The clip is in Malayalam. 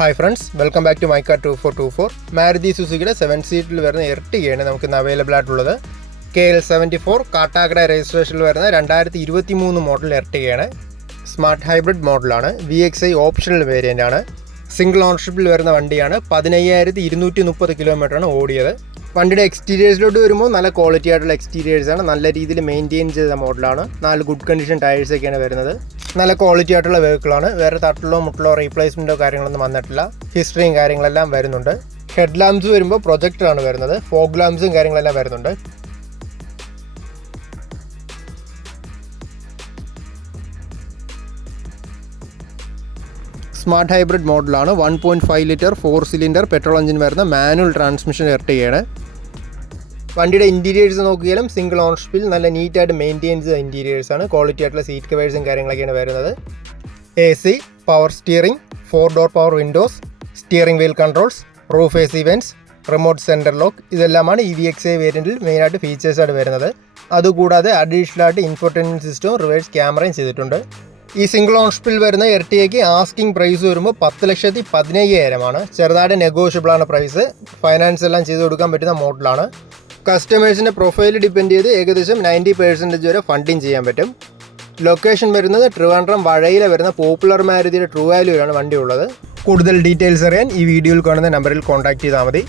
Hi friends, welcome back to my car 2424. Maruti സുസുക്കിയുടെ 7 സീറ്റിൽ വരുന്ന എർട്ടിഗയാണ് നമുക്ക് ഇന്ന് അവൈലബിൾ ആയിട്ടുള്ളത്. KL74 കാട്ടാക്കട രജിസ്ട്രേഷനിൽ വരുന്ന 2023 മോഡൽ എർട്ടിഗയാണ്. സ്മാർട്ട് ഹൈബ്രിഡ് മോഡലാണ്. VXI ഓപ്ഷണൽ വേരിയൻ്റ് ആണ്. സിംഗിൾ ഓണർഷിപ്പിൽ വരുന്ന വണ്ടിയാണ്. 15,230 കിലോമീറ്ററാണ് ഓടിയത്. വണ്ടിയുടെ എക്സ്റ്റീരിയേഴ്സിലോട്ട് വരുമ്പോൾ നല്ല ക്വാളിറ്റി ആയിട്ടുള്ള എക്സ്റ്റീരിയേഴ്സാണ്. നല്ല രീതിയിൽ മെയിൻറ്റെയിൻ ചെയ്ത മോഡലാണ്. 4 ഗുഡ് കണ്ടീഷൻ ടയേഴ്സൊക്കെയാണ് വരുന്നത്. നല്ല ക്വാളിറ്റി ആയിട്ടുള്ള വെഹിക്കിളാണ്. വേറെ തട്ടലോ മുട്ടലോ റീപ്ലേസ്മെൻറ്റോ കാര്യങ്ങളൊന്നും വന്നിട്ടില്ല. ഹിസ്റ്ററിയും കാര്യങ്ങളെല്ലാം വരുന്നുണ്ട്. ഹെഡ് ലാംപ്സ് വരുമ്പോൾ പ്രൊജക്ടറാണ് വരുന്നത്. ഫോഗ് ലാംപ്സും കാര്യങ്ങളെല്ലാം വരുന്നുണ്ട്. സ്മാർട്ട് ഹൈബ്രിഡ് മോഡലാണ്. 1.5 ലിറ്റർ 4 സിലിണ്ടർ പെട്രോൾ എഞ്ചിൻ വരുന്ന മാനുവൽ ട്രാൻസ്മിഷൻ എർട്ടിഗയാണ്. വണ്ടിയുടെ ഇൻറ്റീരിയേഴ്സ് നോക്കിയാലും സിംഗിൾ ഓണർഷിപ്പിൽ നല്ല നീറ്റായിട്ട് മെയിൻറ്റെയിൻ ചെയ്ത ഇൻറ്റീരിയേഴ്സാണ്. ക്വാളിറ്റി ആയിട്ടുള്ള സീറ്റ് കവേഴ്സും കാര്യങ്ങളൊക്കെയാണ് വരുന്നത്. AC, power steering, 4 door power windows, steering wheel controls, roof AC vents, remote centre lock, ഇതെല്ലാമാണ് ഈ VXI വേരിയൻറ്റിൽ മെയിനായിട്ട് ഫീച്ചേഴ്സായിട്ട് വരുന്നത്. അതുകൂടാതെ അഡീഷണലായിട്ട് ഇൻഫോർടൈൻമെൻറ്റ് സിസ്റ്റവും റിവേഴ്സ് ക്യാമറയും ചെയ്തിട്ടുണ്ട്. ഈ സിംഗിൾ ഓണർഷിപ്പിൽ വരുന്ന എർട്ടിഗയ്ക്ക് ആസ്കിംഗ് പ്രൈസ് വരുമ്പോൾ 10,15,000 ചെറുതായിട്ട് നെഗോഷ്യബിളാണ് പ്രൈസ്. ഫൈനാൻസ് എല്ലാം ചെയ്ത് കൊടുക്കാൻ പറ്റുന്ന മോഡലാണ്. കസ്റ്റമേഴ്സിൻ്റെ പ്രൊഫൈൽ ഡിപ്പെൻഡ് ചെയ്ത് ഏകദേശം 90% വരെ ഫണ്ടിങ് ചെയ്യാൻ പറ്റും. ലൊക്കേഷൻ വരുന്നത് ട്രിവാൻഡ്രം വഴയിലെ വരുന്ന പോപ്പുലർ മാരുതിയുടെ ട്രൂ വാല്യൂലാണ് വണ്ടി ഉള്ളത്. കൂടുതൽ ഡീറ്റെയിൽസ് അറിയാൻ ഈ വീഡിയോയിൽ കാണുന്ന നമ്പറിൽ കോൺടാക്ട് ചെയ്താൽ മതി.